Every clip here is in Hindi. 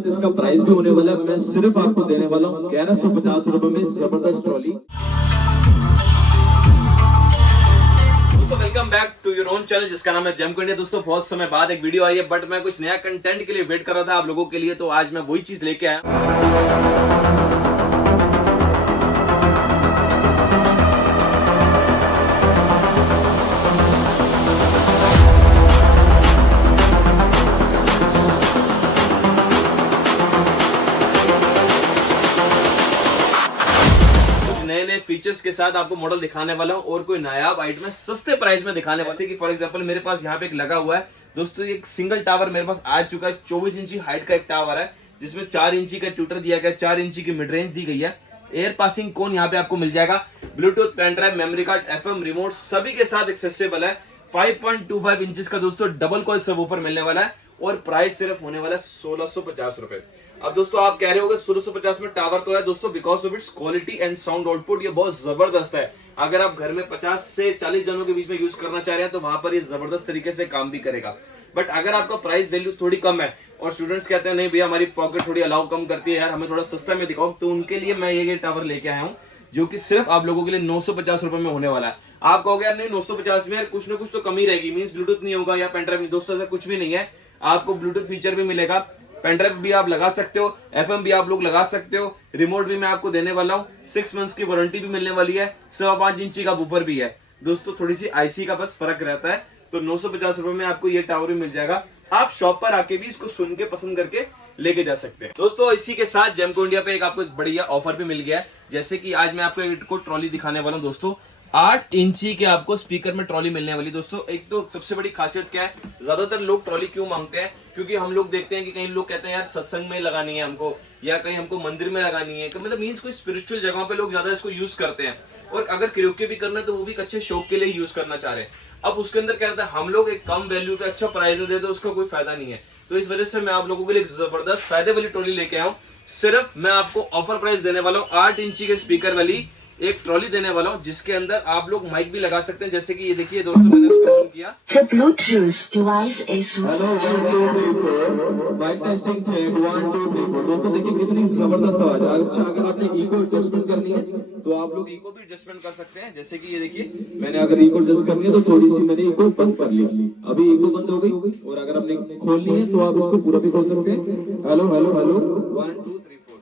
साथ इसका प्राइस भी होने वाला है, मैं सिर्फ आपको देने वाला हूँ 1150 रुपए में जबरदस्त ट्रॉली। दोस्तों welcome back to your own channel जिसका नाम है जेमको इंडिया। दोस्तों बहुत समय बाद एक वीडियो आई है, बट मैं कुछ नया कंटेंट के लिए वेट कर रहा था आप लोगों के लिए, तो आज मैं वही चीज लेके आया। नए नए फीचर्स के साथ आपको मॉडल दिखाने वाला हूं और कोई नायाब आइटम है सस्ते प्राइस में दिखाने वाला। जैसे कि फॉर एग्जांपल मेरे पास यहाँ पे एक लगा हुआ है दोस्तों, एक सिंगल टावर मेरे पास आ चुका है। 24 इंची हाइट का एक टावर है जिसमें 4 इंची का ट्यूटर दिया गया, 4 इंची की मिड रेंज दी गई है। एयर पासिंग कोन यहाँ पे आपको मिल जाएगा, bluetooth, pen drive, memory card, FM remote सभी के साथ एक्सेसिबल है। 5.25 इंचेस का दोस्तों डबल कॉइल सबवूफर मिलने वाला है और प्राइस सिर्फ होने वाला है 1650 रुपए। अब दोस्तों आप कह रहे होगे 1650 में टावर तो है दोस्तों, because of its quality and sound output ये बहुत जबरदस्त है। अगर आप घर में 50 से 40 जनों के बीच में यूज करना चाह रहे हैं तो वहां पर ये जबरदस्त तरीके से काम भी करेगा। बट अगर आपका प्राइस वैल्यू थोड़ी कम है और स्टूडेंट्स कहते हैं नहीं भैया हमारी पॉकेट थोड़ी अलाउ कम करती है यार, हमें थोड़ा सस्ता में दिखाओ, तो उनके लिए मैं ये टावर लेके आया हूँ जो कि सिर्फ आप लोगों के लिए 950 रुपए में होने वाला है। आप कहोगे यार नहीं 950 में यार कुछ ना कुछ तो कमी रहेगी, मींस ब्लूटूथ नहीं होगा या पेनड्राइव नहीं। दोस्तों ऐसा कुछ भी नहीं है, आपको ब्लूटूथ फीचर भी मिलेगा, पेनड्राइव भी आप लगा सकते हो, FM भी आप लोग लगा सकते हो, रिमोट भी मैं आपको देने वाला हूँ, 6 मंथ्स की वारंटी भी मिलने वाली है, 5.25 इंची का वूफर भी है। दोस्तों थोड़ी सी IC का बस फर्क रहता है, तो 950 रुपए में आपको ये टावर भी मिल जाएगा। आप शॉप पर आके भी इसको सुन के पसंद करके लेके जा सकते हैं। दोस्तों इसी के साथ जेमको इंडिया पे आपको एक बढ़िया ऑफर भी मिल गया है। जैसे कि आज मैं आपको ट्रॉली दिखाने वाला हूँ दोस्तों, 8 इंची के आपको स्पीकर में ट्रॉली मिलने वाली। दोस्तों एक तो सबसे बड़ी खासियत क्या है, ज्यादातर लोग ट्रॉली क्यों मांगते हैं, क्योंकि हम लोग देखते हैं कि कई लोग कहते हैं यार सत्संग में लगानी है हमको, या कहीं हमको मंदिर में लगानी है, मतलब मीन्स कोई स्पिरिचुअल जगहों पे लोग ज्यादा इसको यूज करते हैं। और अगर करियोके भी करना है तो वो भी अच्छे शौक के लिए यूज करना चाह रहे हैं। अब उसके अंदर क्या रहता है, हम लोग एक कम वैल्यू पे अच्छा प्राइस दे तो उसका कोई फायदा नहीं है। तो इस वजह से मैं आप लोगों के लिए एक जबरदस्त फायदे वाली ट्रॉली लेके आया हूँ। सिर्फ मैं आपको ऑफर प्राइस देने वाला हूँ 8 इंची के स्पीकर वाली एक ट्रॉली देने वाला हूँ, जिसके अंदर आप लोग माइक भी लगा सकते हैं। जैसे कि ये देखिए दोस्तों मैंने उसको ऑन किया। The Bluetooth device is hello 1 2 3 4 mic testing check 1 2 3 4। दोस्तों देखिए कितनी जबरदस्त आवाज है। अच्छा अगर आपने इको एडजस्टमेंट करनी है तो आप लोग इको भी एडजस्टमेंट कर सकते हैं। जैसे कि ये देखिए मैंने अगर इको एडजस्ट करनी है तो थोड़ी सी मैंने इको बंद कर ली, अभी इको बंद हो गई। और अगर आपने खोलनी है तो आप उसको पूरा भी खोल सकते हैं। Hello hello hello 1 2 3 4।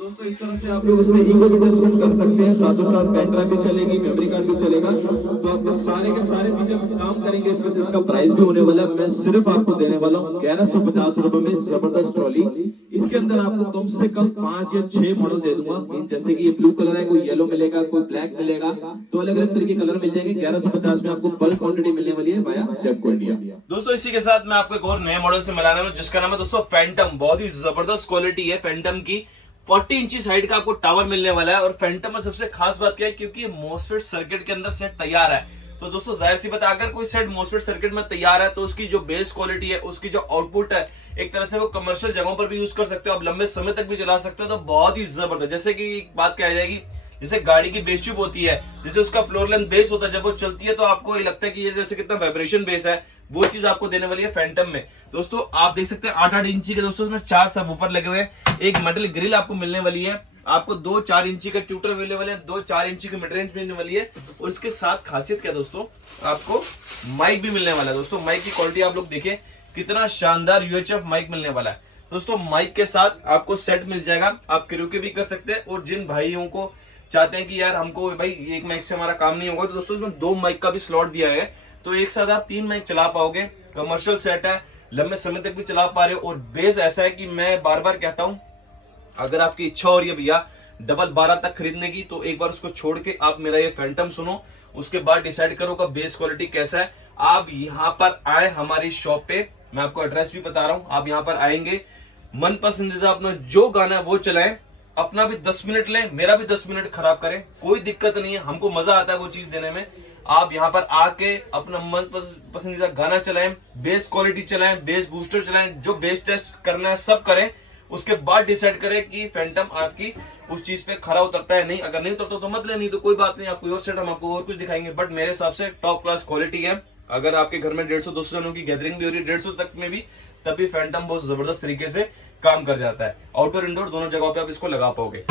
दोस्तों इस तरह से आप लोग इसमें इको एडजस्टमेंट कर सकते हैं, साथों साथ पेन ड्राइव भी चलेगी, मेमोरी कार्ड भी चलेगा, तो आपके सारे के सारे फीचर्स काम करेंगे। इसमें से इसका प्राइस भी होने वाला है, मैं सिर्फ आपको देने वाला हूँ 1150 रुपए में जबरदस्त ट्रॉली। इसके अंदर आपको कम से कम 5 या 6 मॉडल दे दूंगा। जैसे कि ये ब्लू कलर है, कोई येलो मिलेगा, कोई ब्लैक मिलेगा, तो अलग अलग तरह के कलर मिल जाएंगे। 1150 में आपको बल्क क्वांटिटी मिलने वाली है वाया जेमको इंडिया। दोस्तों इसी के साथ मैं आपको एक और नए मॉडल से मिलाने में, जिसका नाम है दोस्तों फैंटम। बहुत ही जबरदस्त क्वालिटी है फैंटम की, 40 इंची साइड का आपको टावर मिलने वाला है। और फैंटम में सबसे खास बात क्या है, क्योंकि ये मॉसफेट सर्किट के अंदर सेट तैयार है। तो दोस्तों जाहिर सी बात है, अगर कोई सेट मॉसफेट सर्किट में तैयार है तो उसकी जो बेस क्वालिटी है, उसकी जो आउटपुट है, एक तरह से वो कमर्शियल जगहों पर भी यूज कर सकते हो, आप लंबे समय तक भी चला सकते हो, तो बहुत ही जबरदस्त। जैसे कि एक बात कही जाएगी, जैसे गाड़ी की बेस ट्यूब होती है, जैसे उसका फ्लोर लेंथ बेस होता है, जब वो चलती है तो आपको ये लगता है कि ये जैसे कितना वाइब्रेशन बेस है, वो चीज आपको देने वाली है फैंटम में। दोस्तों आप देख सकते हैं 8-8 इंची के दोस्तों इसमें 4 सबवूफर लगे हुए हैं, एक मेटल ग्रिल आपको मिलने वाली है, आपको 2 4 इंची का ट्यूटर मिलने वाले हैं, 2 4 इंची की मिड रेंज मिलने वाली है। और इसके साथ खासियत क्या दोस्तों, आपको माइक भी मिलने वाला है। दोस्तों माइक की क्वालिटी आप लोग देखें, कितना शानदार UHF माइक मिलने वाला है। दोस्तों माइक के साथ आपको सेट मिल जाएगा, आप करियोके भी कर सकते हैं। और जिन भाइयों को चाहते हैं कि यार हमको भाई एक माइक से हमारा काम नहीं होगा, तो दोस्तों इसमें 2 माइक का भी स्लॉट दिया है, तो एक साथ आप 3 माइक चला पाओगे। कमर्शियल सेट है, लंबे समय तक भी चला पा रहे हो। और बेस ऐसा है कि मैं बार बार कहता हूं, अगर आपकी इच्छा हो रही है भैया डबल 12 तक खरीदने की, तो एक बार उसको छोड़ के आप मेरा ये फैंटम सुनो, उसके बाद डिसाइड करो का बेस क्वालिटी कैसा है। आप यहाँ पर आए हमारी शॉप पे, मैं आपको एड्रेस भी बता रहा हूँ, आप यहाँ पर आएंगे, मन पसंदीदा अपना जो गाना है वो चलाएं, अपना भी 10 मिनट लें, मेरा भी 10 मिनट खराब करें, कोई दिक्कत नहीं है, हमको मजा आता है वो चीज देने में। आप यहाँ पर आके अपना मन पसंदीदा गाना चलाएं, बेस क्वालिटी चलाएं, बेस बूस्टर चलाएं, जो बेस टेस्ट करना है सब करें, उसके बाद डिसाइड करें कि फैंटम आपकी उस चीज पे खरा उतरता है नहीं। अगर नहीं उतरता तो मत ले, नहीं तो कोई बात नहीं, आपको और सेट हम आपको और कुछ दिखाएंगे। बट मेरे हिसाब से टॉप क्लास क्वालिटी है। अगर आपके घर में 150-200 जनों की गैदरिंग भी हो रही है 150 तक में भी, तब भी फैंटम बहुत जबरदस्त तरीके से काम कर जाता है। आउटडोर इंडोर दोनों जगहों पे आप इसको लगा पाओगे।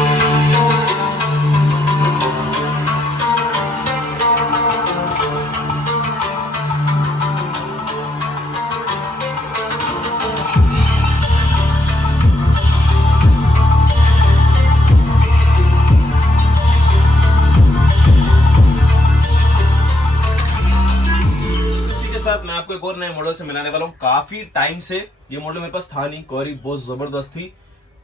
साथ मैं आपको एक और नए मॉडल से मिलाने वाला हूँ। काफी टाइम से ये मॉडल मेरे पास था नहीं, क्वारी बहुत जबरदस्त थी,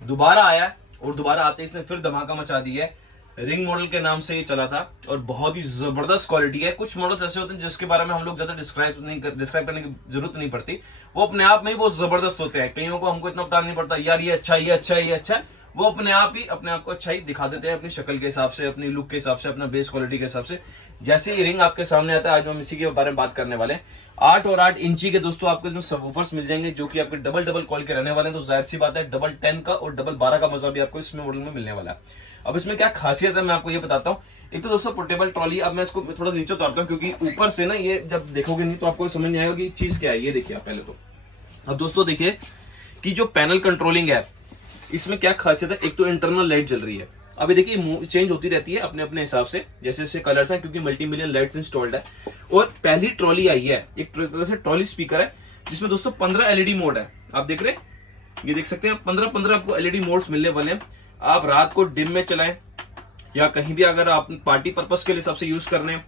दोबारा आया और दोबारा आते इसने फिर धमाका मचा दिया है। रिंग मॉडल के नाम से ये चला था और बहुत ही जबरदस्त क्वालिटी है। कुछ मॉडल्स ऐसे होते हैं जिसके बारे में हम लोग ज्यादा डिस्क्राइब करने की जरूरत नहीं पड़ती, वो अपने आप में ही बहुत जबरदस्त होते हैं। कईयों को हमको इतना बताना नहीं पड़ता यार ये अच्छा ये अच्छा ये अच्छा, वो अपने आप ही अपने आप को अच्छाई दिखा देते हैं अपनी शक्ल के हिसाब से, अपनी लुक के हिसाब से, अपना बेस क्वालिटी के हिसाब से। जैसे ही रिंग आपके सामने आता है, आज हम इसी के बारे में बात करने वाले हैं। 8 और 8 इंची के दोस्तों आपको इसमें सबवूफर्स मिल जाएंगे जो कि आपके डबल कॉल के रहने वाले हैं। तो जाहिर सी बात है डबल 10 का और डबल 12 का मजा भी आपको इसमें मॉडल में मिलने वाला है। अब इसमें क्या खासियत है मैं आपको ये बताता हूँ। एक तो दोस्तों पोर्टेबल ट्रॉली, अब मैं इसको थोड़ा नीचे उतारता हूँ क्योंकि ऊपर से ना ये जब देखोगे नहीं तो आपको समझ नहीं आएगा कि चीज क्या है। ये देखिए आप पहले तो। अब दोस्तों देखिए कि जो पैनल कंट्रोलिंग है इसमें क्या खासियत है। एक तो इंटरनल लाइट जल रही है, अभी देखिए चेंज होती रहती है अपने अपने हिसाब से जैसे जैसे कलर्स हैं, क्योंकि मल्टी मिलियन लाइट्स इंस्टॉल्ड है। और पहली ट्रॉली आई है, एक तरह से ट्रॉली स्पीकर है जिसमें दोस्तों 15 एलईडी मोड है। आप देख रहे हैं, ये देख सकते हैं 15 आपको एलईडी मोड्स मिलने वाले हैं। आप रात को डिम में चलाएं या कहीं भी अगर आप पार्टी पर्पस के हिसाब से यूज कर रहे हैं,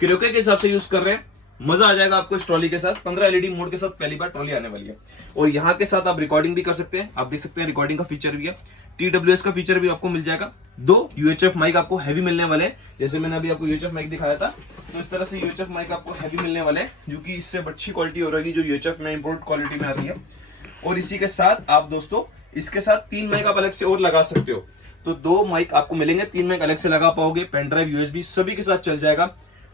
क्रियोके के हिसाब से यूज कर रहे हैं, मजा आ जाएगा आपको इस ट्रॉली के साथ। 15 एलईडी मोड के साथ पहली बार ट्रॉली आने वाली है। और यहाँ के साथ आप रिकॉर्डिंग भी कर सकते हैं, आप देख सकते हैं रिकॉर्डिंग का फीचर भी है, TWS का फीचर भी आपको मिल जाएगा। 2 UHF माइक आपको हैवी मिलने वाले हैं, जैसे मैंने अभी आपको UHF माइक दिखाया था तो इस तरह से UHF माइक आपको हैवी मिलने वाले हैं, जो कि इससे अच्छी क्वालिटी हो रहेगी जो UHF में इंपोर्ट क्वालिटी में आती है। और इसी के साथ आप दोस्तों इसके साथ 3 माइक आप अलग से और लगा सकते हो, तो 2 माइक आपको मिलेंगे, 3 माइक अलग से लगा पाओगे। पेन ड्राइव USB सभी के साथ चल जाएगा।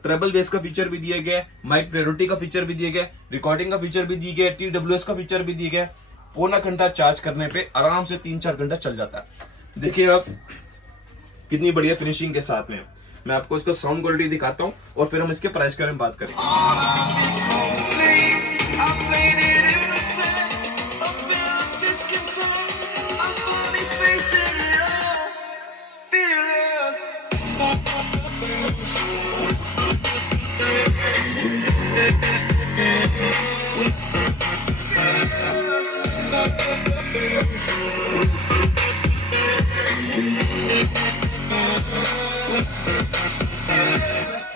ट्रेबल बेस का फीचर भी दिया गया है, माइक प्रायोरिटी का फीचर भी दिया गया, रिकॉर्डिंग का फीचर भी दिया गया, TWS का फीचर भी दिया गया। पौना घंटा चार्ज करने पे आराम से 3-4 घंटा चल जाता है। देखिए आप कितनी बढ़िया फिनिशिंग के साथ में। मैं आपको इसका साउंड क्वालिटी दिखाता हूँ और फिर हम इसके प्राइस के बारे में बात करेंगे।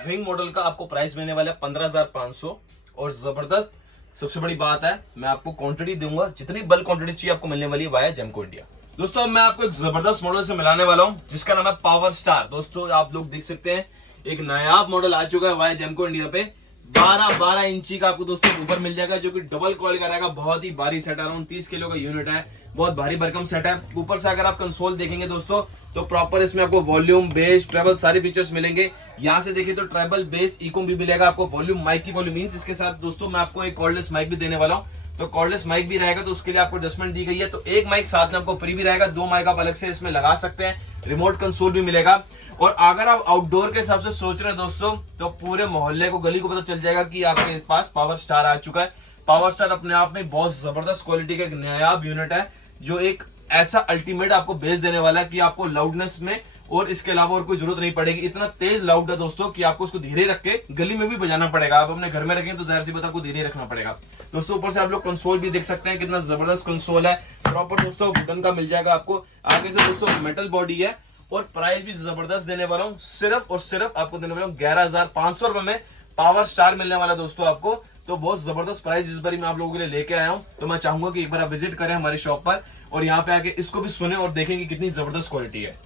विंग मॉडल का आपको प्राइस मिलने वाला है 15,500 और जबरदस्त सबसे बड़ी बात है मैं आपको क्वांटिटी दूंगा, जितनी बल्क क्वांटिटी चाहिए आपको मिलने वाली है वाया जेमको इंडिया। दोस्तों अब मैं आपको एक जबरदस्त मॉडल से मिलाने वाला हूं जिसका नाम है पावर स्टार। दोस्तों आप लोग देख सकते हैं एक नायाब मॉडल आ चुका है वाया जेमको इंडिया पे। 12 इंची का आपको दोस्तों ऊपर मिल जाएगा जो कि डबल कॉल करेगा। बहुत ही भारी सेट है, अराउंड 30 किलो का यूनिट है, बहुत भारी भरकम सेट है। ऊपर से अगर आप कंसोल देखेंगे दोस्तों तो प्रॉपर इसमें आपको वॉल्यूम, बेस, ट्रेबल सारे फीचर्स मिलेंगे। यहाँ से देखिए तो ट्रेबल, बेस, इको भी मिलेगा आपको। वॉल्यूम माइक की वॉल्यूम मींस इसके साथ दोस्तों मैं आपको एक कॉर्डलेस माइक भी देने वाला हूँ, तो कॉर्डलेस माइक भी रहेगा तो उसके लिए आपको एडजस्टमेंट दी गई है। तो एक माइक साथ में आपको फ्री भी रहेगा, 2 माइक आप अलग से इसमें लगा सकते हैं, रिमोट कंसोल भी मिलेगा। और अगर आप आउटडोर के हिसाब से सोच रहे हैं दोस्तों तो पूरे मोहल्ले को, गली को पता चल जाएगा कि आपके पास पावर स्टार आ चुका है। पावर स्टार अपने आप में बहुत जबरदस्त क्वालिटी का एक नायाब यूनिट है जो एक ऐसा अल्टीमेट आपको बेस देने वाला है कि आपको लाउडनेस में और इसके अलावा और कोई जरूरत नहीं पड़ेगी। इतना तेज लाउड है दोस्तों कि आपको उसको धीरे रख के गली में भी बजाना पड़ेगा। आप अपने घर में रखें तो जाहिर सी बात आपको धीरे रखना पड़ेगा। दोस्तों ऊपर से आप लोग कंसोल भी देख सकते हैं, कितना जबरदस्त कंसोल है। प्रॉपर दोस्तों वुडन का मिल जाएगा आपको, आगे से दोस्तों मेटल बॉडी है। और प्राइस भी जबरदस्त देने वाला हूँ, सिर्फ और सिर्फ आपको देने वाला हूँ 11,500 रुपए में पावर स्टार मिलने वाला दोस्तों आपको। तो बहुत जबरदस्त प्राइस इस बार मैं आप लोगों के लिए लेके आया हूँ। तो मैं चाहूंगा कि एक बार आप विजिट करें हमारी शॉप पर और यहाँ पे आके इसको भी सुने और देखें कि कितनी जबरदस्त क्वालिटी है।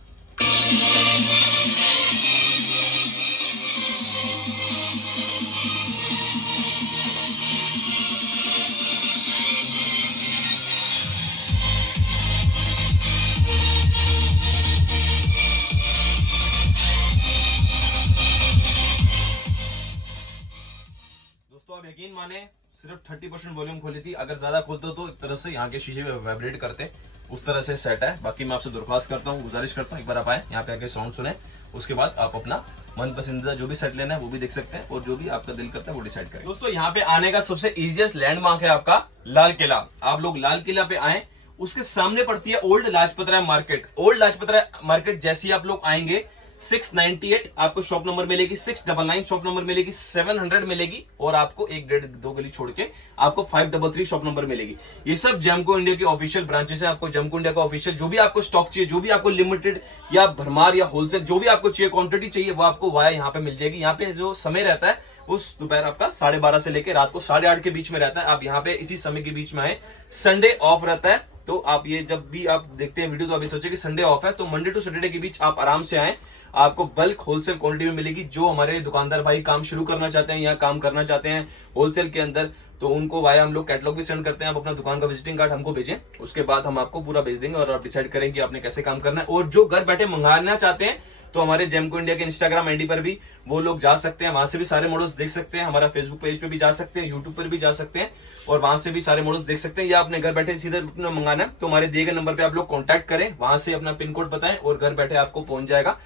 दोस्तों आप यकीन माने सिर्फ 30% वॉल्यूम खोली थी, अगर ज्यादा खोलते तो एक तरह से यहाँ के शीशे वाइब्रेट करते, उस तरह से सेट है। बाकी मैं आपसे दरख्वास्त करता हूँ, गुजारिश करता हूँ एक बार आप आए यहाँ पे आके साउंड सुने, उसके बाद आप अपना मन पसंदीदा जो भी सेट लेना है वो भी देख सकते हैं और जो भी आपका दिल करता है वो डिसाइड करें। दोस्तों यहाँ पे आने का सबसे इजीएस्ट लैंडमार्क है आपका लाल किला। आप लोग लाल किला पे आए उसके सामने पड़ती है old Lajpat Rai market. Old Lajpat Rai market जैसे ही आप लोग आएंगे 698 आपको शॉप नंबर मिलेगी, 699 शॉप नंबर मिलेगी, 700 मिलेगी और आपको 1-1.5-2 गली छोड़ के आपको 533 शॉप नंबर मिलेगी। ये सब जेमको इंडिया की ऑफिशियल ब्रांचेस हैं। आपको जेमको इंडिया का ऑफिशियल जो भी आपको स्टॉक चाहिए, जो भी आपको लिमिटेड या भरमार या होलसेल जो भी आपको चाहिए, क्वांटिटी चाहिए, वो आपको वाया यहाँ पे मिल जाएगी। यहाँ पे जो समय रहता है वो दोपहर आपका 12:30 से लेकर रात को 8:30 के बीच में रहता है। आप यहाँ पे इसी समय के बीच में आए। संडे ऑफ रहता है, तो आप ये जब भी आप देखते हैं वीडियो तो अभी सोचे कि संडे ऑफ है, तो मंडे टू सैटरडे के बीच आप आराम से आए। आपको बल्क होलसेल क्वांटिटी में मिलेगी। जो हमारे दुकानदार भाई काम शुरू करना चाहते हैं या काम करना चाहते हैं होलसेल के अंदर, तो उनको वाया हम लोग कैटलॉग भी सेंड करते हैं। आप अपना दुकान का विजिटिंग कार्ड हमको भेजें, उसके बाद हम आपको पूरा भेज देंगे और आप डिसाइड करेंगे कि आपने कैसे काम करना है। और जो घर बैठे मंगाना चाहते हैं तो हमारे जेमको इंडिया के इंस्टाग्राम आईडी पर भी वो लोग जा सकते हैं, वहां से भी सारे मॉडल्स देख सकते हैं। हमारा फेसबुक पेज पे भी जा सकते हैं, यूट्यूब पर भी जा सकते हैं और वहां से भी सारे मॉडल्स देख सकते हैं। या अपने घर बैठे सीधे अपना मंगाना है तो हमारे दिए गए नंबर पे आप लोग कॉन्टैक्ट करें, वहां से अपना पिन कोड बताएं और घर बैठे आपको पहुंच जाएगा।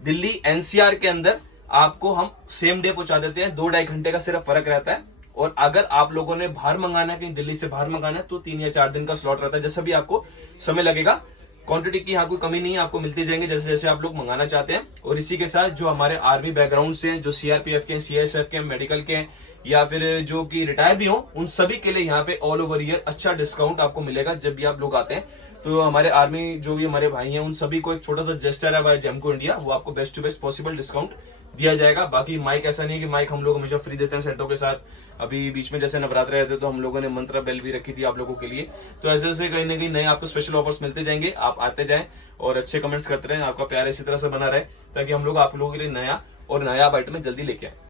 दिल्ली एनसीआर के अंदर आपको हम सेम डे पहुंचा देते हैं, 2-2.5 घंटे का सिर्फ फर्क रहता है। और अगर आप लोगों ने बाहर मंगाना है, कहीं दिल्ली से बाहर मंगाना है, तो 3 या 4 दिन का स्लॉट रहता है, जैसा भी आपको समय लगेगा। क्वांटिटी की यहाँ कोई कमी नहीं है, आपको मिलते जाएंगे जैसे जैसे आप लोग मंगाना चाहते हैं। और इसी के साथ जो हमारे आर्मी बैकग्राउंड से हैं, जो सीआरपीएफ के, सीआईएसएफ के, मेडिकल के या फिर जो कि रिटायर भी हो, उन सभी के लिए यहाँ पे ऑल ओवर ईयर अच्छा डिस्काउंट आपको मिलेगा जब भी आप लोग आते हैं। तो हमारे आर्मी जो भी हमारे भाई हैं उन सभी को एक छोटा सा जेस्टर है बाय जेमको इंडिया, वो आपको best to best possible discount दिया जाएगा। बाकी माइक ऐसा नहीं है कि माइक हम लोग हमेशा फ्री देते हैं सेटों के साथ। अभी बीच में जैसे नवरात्र रहते तो हम लोगों ने मंत्रा बेल भी रखी थी आप लोगों के लिए। तो ऐसे ऐसे कहीं ना कहीं नए आपको स्पेशल ऑफर्स मिलते जाएंगे। आप आते जाएं और अच्छे कमेंट्स करते रहें, आपका प्यार इसी तरह से बना रहे ताकि हम लोग आप लोगों के लिए नया और नायाब आइटम जल्दी लेके आए।